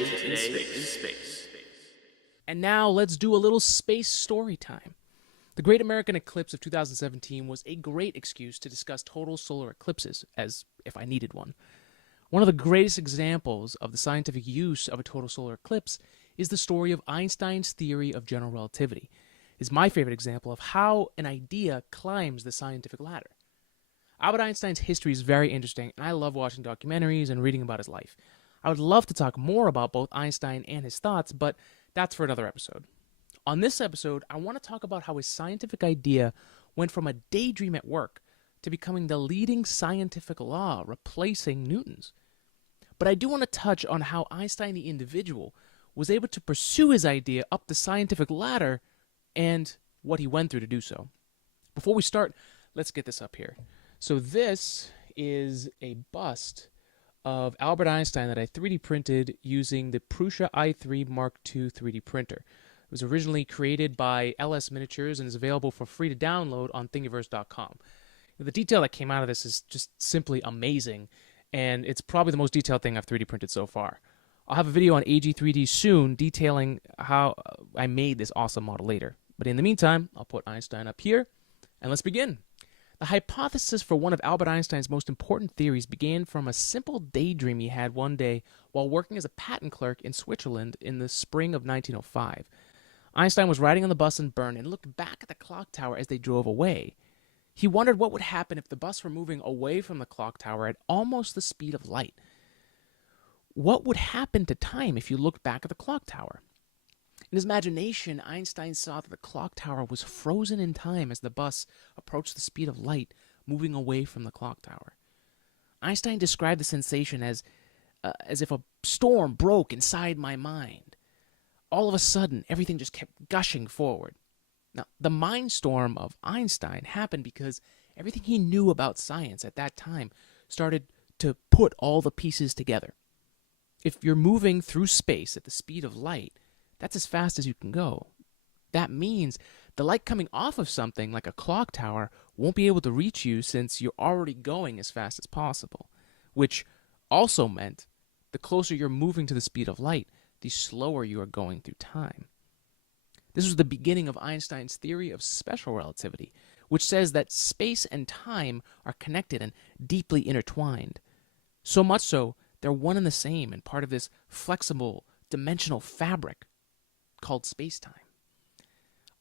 in space. And now let's do a little space story time. The Great American Eclipse of 2017 was a great excuse to discuss total solar eclipses, as if I needed one. One of the greatest examples of the scientific use of a total solar eclipse is the story of Einstein's theory of general relativity. It's my favorite example of how an idea climbs the scientific ladder. Albert Einstein's history is very interesting, and I love watching documentaries and reading about his life. I would love to talk more about both Einstein and his thoughts, but that's for another episode. On this episode, I want to talk about how his scientific idea went from a daydream at work to becoming the leading scientific law, replacing Newton's. But I do want to touch on how Einstein the individual was able to pursue his idea up the scientific ladder and what he went through to do so. Before we start, let's get this up here. So this is a bust of Albert Einstein that I 3D printed using the Prusa i3 Mark II 3D printer. It was originally created by LS Miniatures and is available for free to download on thingiverse.com. The detail that came out of this is just simply amazing, and it's probably the most detailed thing I've 3D printed so far. I'll have a video on AG3D soon detailing how I made this awesome model later. But in the meantime, I'll put Einstein up here, and let's begin. The hypothesis for one of Albert Einstein's most important theories began from a simple daydream he had one day while working as a patent clerk in Switzerland in the spring of 1905. Einstein was riding on the bus in Bern and looked back at the clock tower as they drove away. He wondered what would happen if the bus were moving away from the clock tower at almost the speed of light. What would happen to time if you looked back at the clock tower? In his imagination, Einstein saw that the clock tower was frozen in time as the bus approached the speed of light, moving away from the clock tower. Einstein described the sensation as if a storm broke inside my mind. All of a sudden, everything just kept gushing forward. Now, the mind storm of Einstein happened because everything he knew about science at that time started to put all the pieces together. If you're moving through space at the speed of light, that's as fast as you can go. That means the light coming off of something like a clock tower won't be able to reach you since you're already going as fast as possible, which also meant the closer you're moving to the speed of light, the slower you are going through time. This was the beginning of Einstein's theory of special relativity, which says that space and time are connected and deeply intertwined. So much so, they're one and the same and part of this flexible, dimensional fabric called space-time.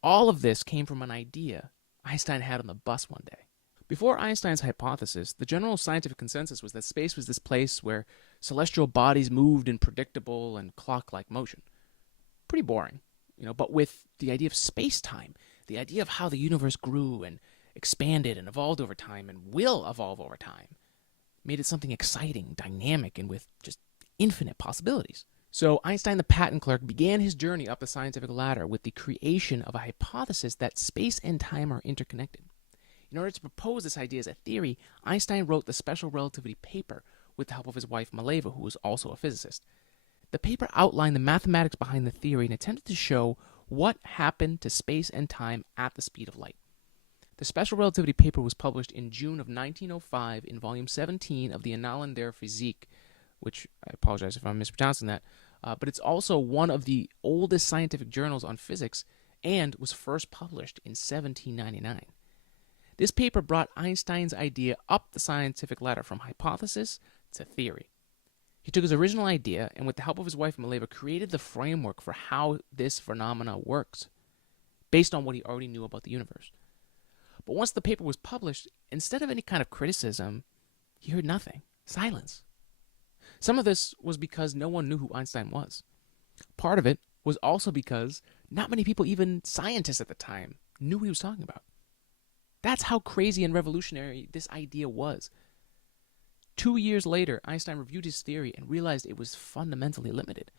All of this came from an idea Einstein had on the bus one day. Before Einstein's hypothesis, the general scientific consensus was that space was this place where celestial bodies moved in predictable and clock-like motion. Pretty boring, but with the idea of space-time, the idea of how the universe grew and expanded and evolved over time and will evolve over time, made it something exciting, dynamic, and with just infinite possibilities. So Einstein the patent clerk began his journey up the scientific ladder with the creation of a hypothesis that space and time are interconnected. In order to propose this idea as a theory, Einstein wrote the special relativity paper with the help of his wife Mileva, who was also a physicist. The paper outlined the mathematics behind the theory and attempted to show what happened to space and time at the speed of light. The special relativity paper was published in June of 1905 in volume 17 of the Annalen der Physik, which I apologize if I'm mispronouncing that, but it's also one of the oldest scientific journals on physics and was first published in 1799. This paper brought Einstein's idea up the scientific ladder from hypothesis to theory. He took his original idea and with the help of his wife Mileva created the framework for how this phenomena works, based on what he already knew about the universe. But once the paper was published, instead of any kind of criticism, he heard nothing. Silence. Some of this was because no one knew who Einstein was. Part of it was also because not many people, even scientists at the time, knew what he was talking about. That's how crazy and revolutionary this idea was. 2 years later, Einstein reviewed his theory and realized it was fundamentally limited.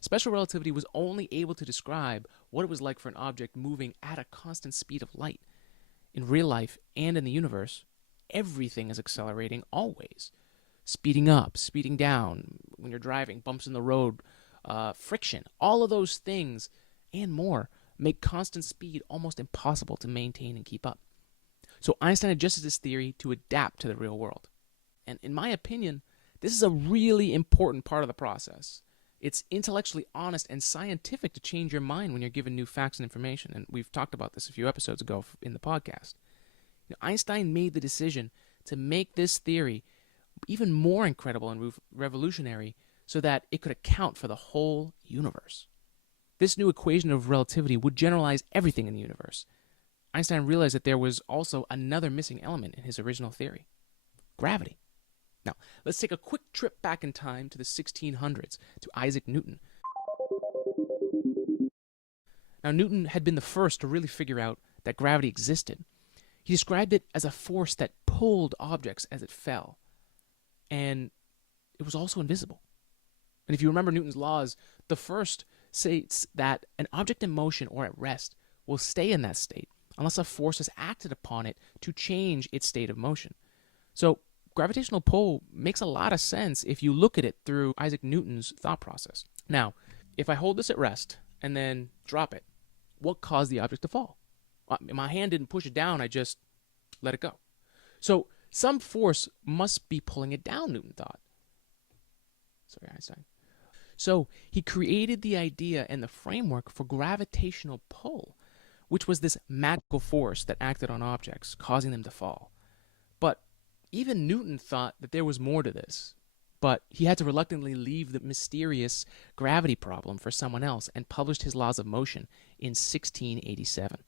Special relativity was only able to describe what it was like for an object moving at a constant speed of light. In real life and in the universe, everything is accelerating always. Speeding up, speeding down, when you're driving, bumps in the road, friction, all of those things and more make constant speed almost impossible to maintain and keep up. So Einstein adjusted his theory to adapt to the real world. And in my opinion, this is a really important part of the process. It's intellectually honest and scientific to change your mind when you're given new facts and information. And we've talked about this a few episodes ago in the podcast. Einstein made the decision to make this theory even more incredible and revolutionary so that it could account for the whole universe. This new equation of relativity would generalize everything in the universe. Einstein realized that there was also another missing element in his original theory: gravity. Now, let's take a quick trip back in time to the 1600s to Isaac Newton. Now, Newton had been the first to really figure out that gravity existed. He described it as a force that pulled objects as it fell, and it was also invisible. And if you remember Newton's laws, the first states that an object in motion or at rest will stay in that state unless a force is acted upon it to change its state of motion. So, gravitational pull makes a lot of sense if you look at it through Isaac Newton's thought process. Now, if I hold this at rest and then drop it, what caused the object to fall? My hand didn't push it down, I just let it go. So some force must be pulling it down, Newton thought. Sorry, Einstein. So he created the idea and the framework for gravitational pull, which was this magical force that acted on objects, causing them to fall. But even Newton thought that there was more to this, but he had to reluctantly leave the mysterious gravity problem for someone else and published his laws of motion in 1687.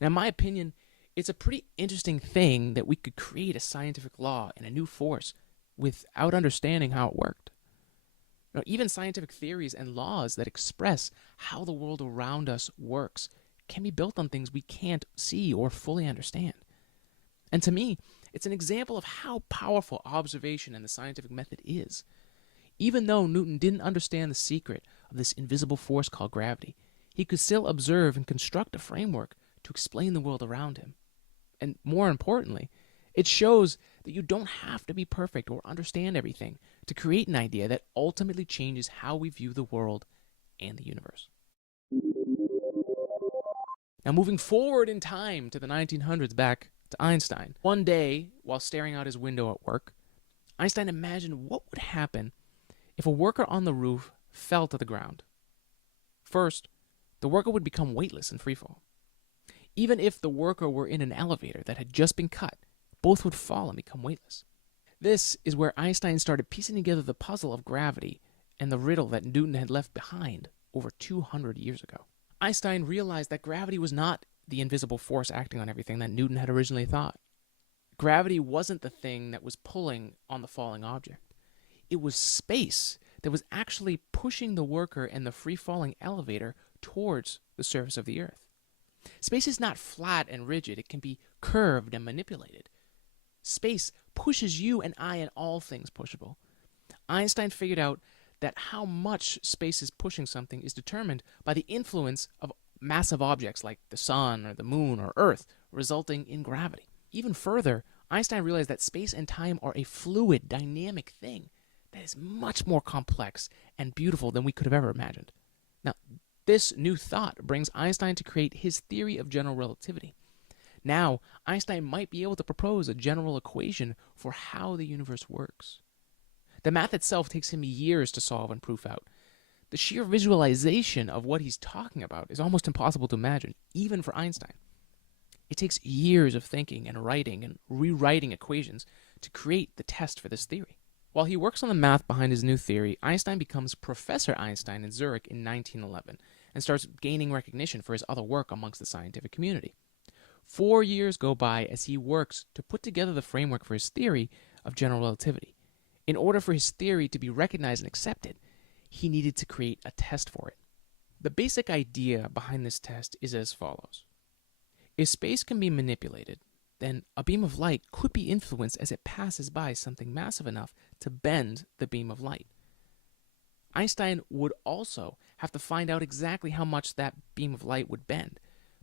Now, in my opinion, it's a pretty interesting thing that we could create a scientific law and a new force without understanding how it worked. Now, even scientific theories and laws that express how the world around us works can be built on things we can't see or fully understand. And to me, it's an example of how powerful observation and the scientific method is. Even though Newton didn't understand the secret of this invisible force called gravity, he could still observe and construct a framework to explain the world around him. And more importantly, it shows that you don't have to be perfect or understand everything to create an idea that ultimately changes how we view the world and the universe. Now, moving forward in time to the 1900s, back to Einstein. One day, while staring out his window at work, Einstein imagined what would happen if a worker on the roof fell to the ground. First, the worker would become weightless and freefall. Even if the worker were in an elevator that had just been cut, both would fall and become weightless. This is where Einstein started piecing together the puzzle of gravity and the riddle that Newton had left behind over 200 years ago. Einstein realized that gravity was not the invisible force acting on everything that Newton had originally thought. Gravity wasn't the thing that was pulling on the falling object. It was space that was actually pushing the worker and the free-falling elevator towards the surface of the Earth. Space is not flat and rigid. It can be curved and manipulated. Space pushes you and I and all things pushable. Einstein figured out that how much space is pushing something is determined by the influence of massive objects like the sun or the moon or Earth, resulting in gravity. Even further, Einstein realized that space and time are a fluid, dynamic thing that is much more complex and beautiful than we could have ever imagined. Now, this new thought brings Einstein to create his theory of general relativity. Now, Einstein might be able to propose a general equation for how the universe works. The math itself takes him years to solve and proof out. The sheer visualization of what he's talking about is almost impossible to imagine, even for Einstein. It takes years of thinking and writing and rewriting equations to create the test for this theory. While he works on the math behind his new theory, Einstein becomes Professor Einstein in Zurich in 1911 and starts gaining recognition for his other work amongst the scientific community. 4 years go by as he works to put together the framework for his theory of general relativity. In order for his theory to be recognized and accepted, he needed to create a test for it. The basic idea behind this test is as follows. If space can be manipulated, then a beam of light could be influenced as it passes by something massive enough to bend the beam of light. Einstein would also have to find out exactly how much that beam of light would bend.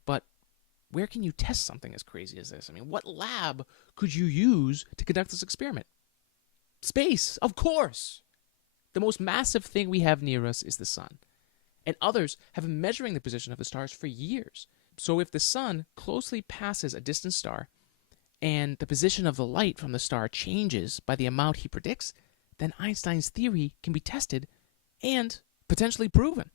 But where can you test something as crazy as this? I mean, what lab could you use to conduct this experiment? Space, of course! The most massive thing we have near us is the sun. And others have been measuring the position of the stars for years. So if the sun closely passes a distant star, and the position of the light from the star changes by the amount he predicts, then Einstein's theory can be tested and potentially proven.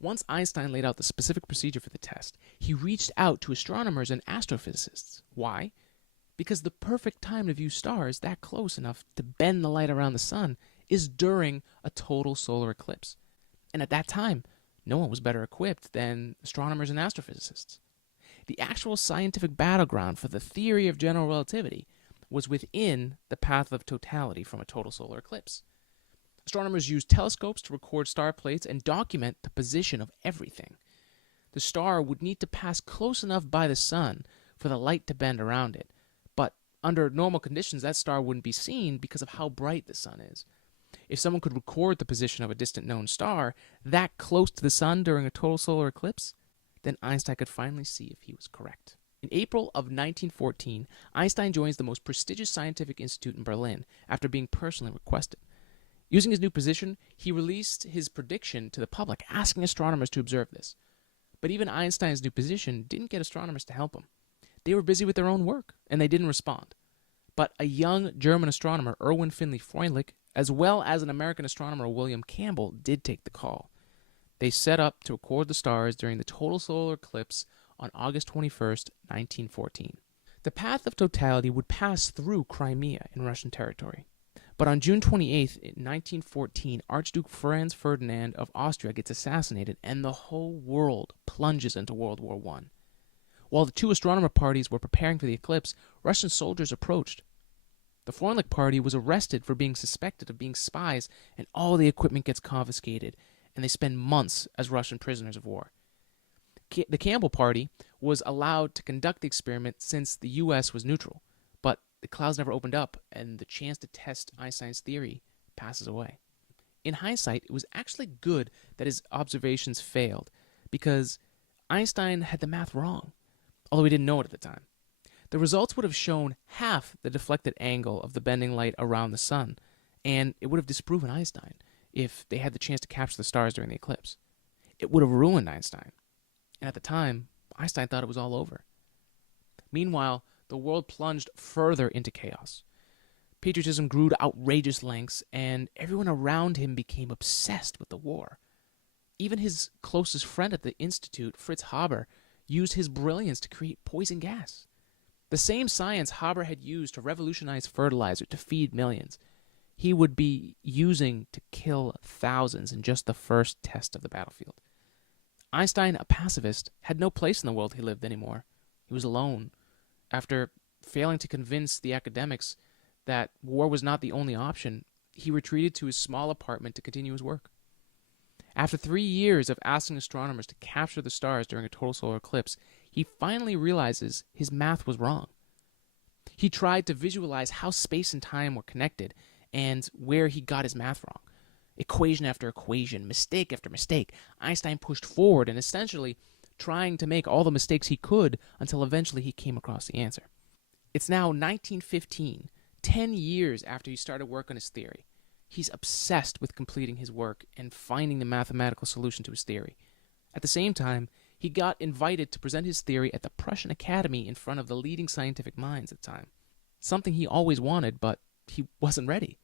Once Einstein laid out the specific procedure for the test, he reached out to astronomers and astrophysicists. Why? Because the perfect time to view stars that close enough to bend the light around the sun is during a total solar eclipse. And at that time, no one was better equipped than astronomers and astrophysicists. The actual scientific battleground for the theory of general relativity was within the path of totality from a total solar eclipse. Astronomers used telescopes to record star plates and document the position of everything. The star would need to pass close enough by the sun for the light to bend around it, but under normal conditions, that star wouldn't be seen because of how bright the sun is. If someone could record the position of a distant known star that close to the sun during a total solar eclipse, then Einstein could finally see if he was correct. In April of 1914, Einstein joins the most prestigious scientific institute in Berlin after being personally requested. Using his new position, he released his prediction to the public, asking astronomers to observe this. But even Einstein's new position didn't get astronomers to help him. They were busy with their own work, and they didn't respond. But a young German astronomer, Erwin Finley Freundlich, as well as an American astronomer, William Campbell, did take the call. They set up to record the stars during the total solar eclipse on August 21st, 1914. The path of totality would pass through Crimea in Russian territory. But on June 28th, 1914, Archduke Franz Ferdinand of Austria gets assassinated, and the whole world plunges into World War I. While the two astronomer parties were preparing for the eclipse, Russian soldiers approached. The Freundlich party was arrested for being suspected of being spies, and all the equipment gets confiscated, and they spend months as Russian prisoners of war. The Campbell party was allowed to conduct the experiment since the U.S. was neutral, but the clouds never opened up, and the chance to test Einstein's theory passes away. In hindsight, it was actually good that his observations failed, because Einstein had the math wrong, although he didn't know it at the time. The results would have shown half the deflected angle of the bending light around the sun, and it would have disproven Einstein if they had the chance to capture the stars during the eclipse. It would have ruined Einstein, and at the time, Einstein thought it was all over. Meanwhile, the world plunged further into chaos. Patriotism grew to outrageous lengths, and everyone around him became obsessed with the war. Even his closest friend at the Institute, Fritz Haber, used his brilliance to create poison gas. The same science Haber had used to revolutionize fertilizer to feed millions, he would be using to kill thousands in just the first test of the battlefield. Einstein, a pacifist, had no place in the world he lived anymore. He was alone. After failing to convince the academics that war was not the only option, he retreated to his small apartment to continue his work. After 3 years of asking astronomers to capture the stars during a total solar eclipse, he finally realizes his math was wrong. He tried to visualize how space and time were connected and where he got his math wrong. Equation after equation, mistake after mistake, Einstein pushed forward and essentially trying to make all the mistakes he could until eventually he came across the answer. It's now 1915, 10 years after he started work on his theory. He's obsessed with completing his work and finding the mathematical solution to his theory. At the same time, he got invited to present his theory at the Prussian Academy in front of the leading scientific minds at the time. Something he always wanted, but he wasn't ready.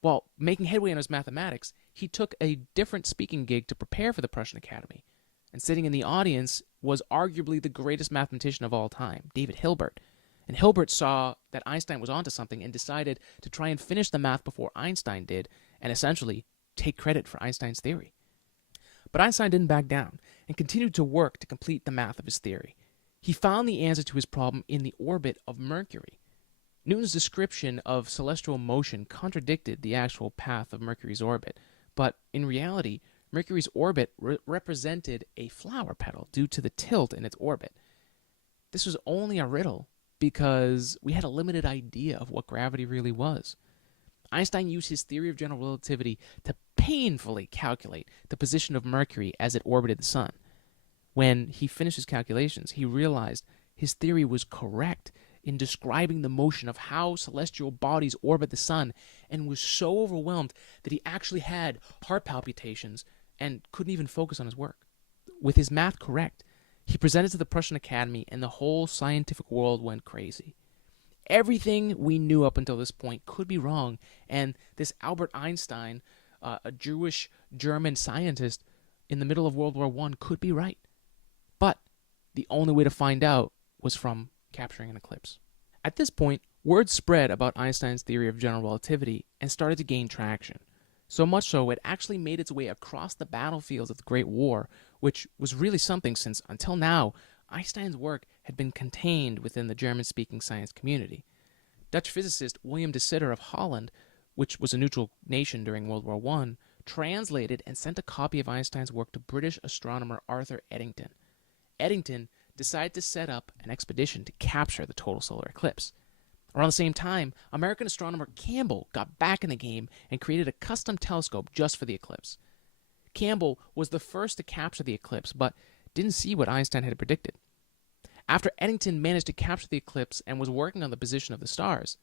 While making headway on his mathematics, he took a different speaking gig to prepare for the Prussian Academy. And sitting in the audience was arguably the greatest mathematician of all time, David Hilbert. And Hilbert saw that Einstein was onto something and decided to try and finish the math before Einstein did, and essentially take credit for Einstein's theory. But Einstein didn't back down and continued to work to complete the math of his theory. He found the answer to his problem in the orbit of Mercury. Newton's description of celestial motion contradicted the actual path of Mercury's orbit, but in reality, Mercury's orbit represented a flower petal due to the tilt in its orbit. This was only a riddle because we had a limited idea of what gravity really was. Einstein used his theory of general relativity to painfully calculate the position of Mercury as it orbited the sun. When he finished his calculations, he realized his theory was correct in describing the motion of how celestial bodies orbit the sun, and was so overwhelmed that he actually had heart palpitations and couldn't even focus on his work. With his math correct, he presented to the Prussian Academy, and the whole scientific world went crazy. Everything we knew up until this point could be wrong, and this Albert Einstein a Jewish German scientist in the middle of World War I could be right. But the only way to find out was from capturing an eclipse. At this point, word spread about Einstein's theory of general relativity and started to gain traction. So much so, it actually made its way across the battlefields of the Great War, which was really something since, until now, Einstein's work had been contained within the German-speaking science community. Dutch physicist William de Sitter of Holland, which was a neutral nation during World War I, translated and sent a copy of Einstein's work to British astronomer Arthur Eddington. Eddington decided to set up an expedition to capture the total solar eclipse. Around the same time, American astronomer Campbell got back in the game and created a custom telescope just for the eclipse. Campbell was the first to capture the eclipse, but didn't see what Einstein had predicted. After Eddington managed to capture the eclipse and was working on the position of the stars,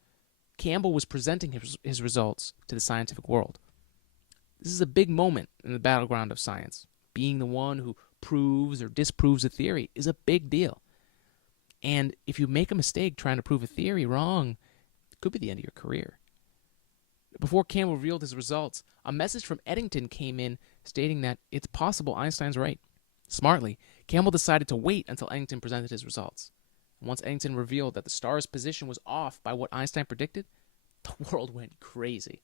Campbell was presenting his results to the scientific world. This is a big moment in the battleground of science. Being the one who proves or disproves a theory is a big deal. And if you make a mistake trying to prove a theory wrong, it could be the end of your career. Before Campbell revealed his results, a message from Eddington came in stating that it's possible Einstein's right. Smartly, Campbell decided to wait until Eddington presented his results. And once Eddington revealed that the star's position was off by what Einstein predicted, the world went crazy.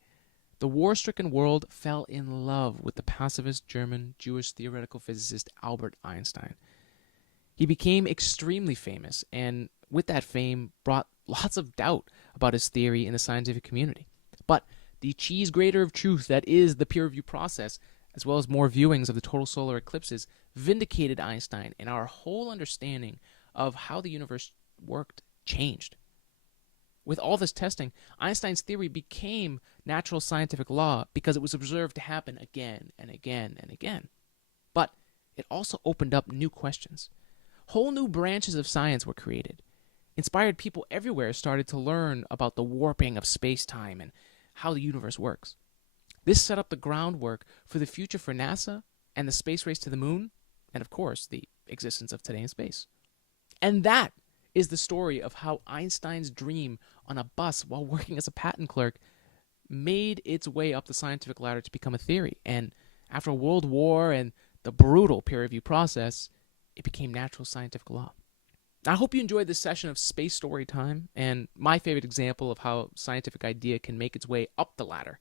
The war-stricken world fell in love with the pacifist German Jewish theoretical physicist Albert Einstein. He became extremely famous, and with that fame brought lots of doubt about his theory in the scientific community. But the cheese grater of truth that is the peer review process, as well as more viewings of the total solar eclipses, vindicated Einstein, and our whole understanding of how the universe worked changed. With all this testing, Einstein's theory became natural scientific law because it was observed to happen again and again and again. But it also opened up new questions. Whole new branches of science were created. Inspired people everywhere started to learn about the warping of space-time and how the universe works. This set up the groundwork for the future for NASA and the space race to the moon, and of course, the existence of Today in Space. And that is the story of how Einstein's dream on a bus while working as a patent clerk made its way up the scientific ladder to become a theory. And after World War and the brutal peer review process, it became natural scientific law. I hope you enjoyed this session of Space Storytime and my favorite example of how scientific idea can make its way up the ladder.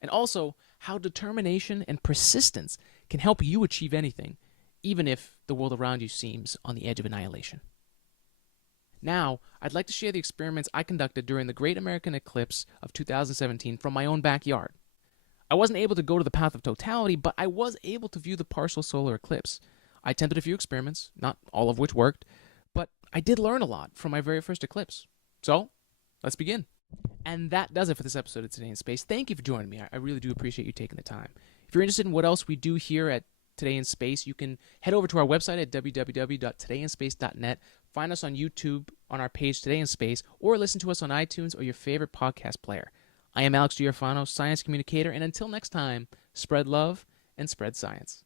And also how determination and persistence can help you achieve anything, even if the world around you seems on the edge of annihilation. Now, I'd like to share the experiments I conducted during the Great American Eclipse of 2017 from my own backyard. I wasn't able to go to the path of totality, but I was able to view the partial solar eclipse. I attempted a few experiments, not all of which worked, but I did learn a lot from my very first eclipse. So, let's begin. And that does it for this episode of Today in Space. Thank you for joining me. I really do appreciate you taking the time. If you're interested in what else we do here at Today in Space, you can head over to our website at www.todayinspace.net. Find us on YouTube on our page Today in Space, or listen to us on iTunes or your favorite podcast player. I am Alex Giorfano, science communicator, and until next time, spread love and spread science.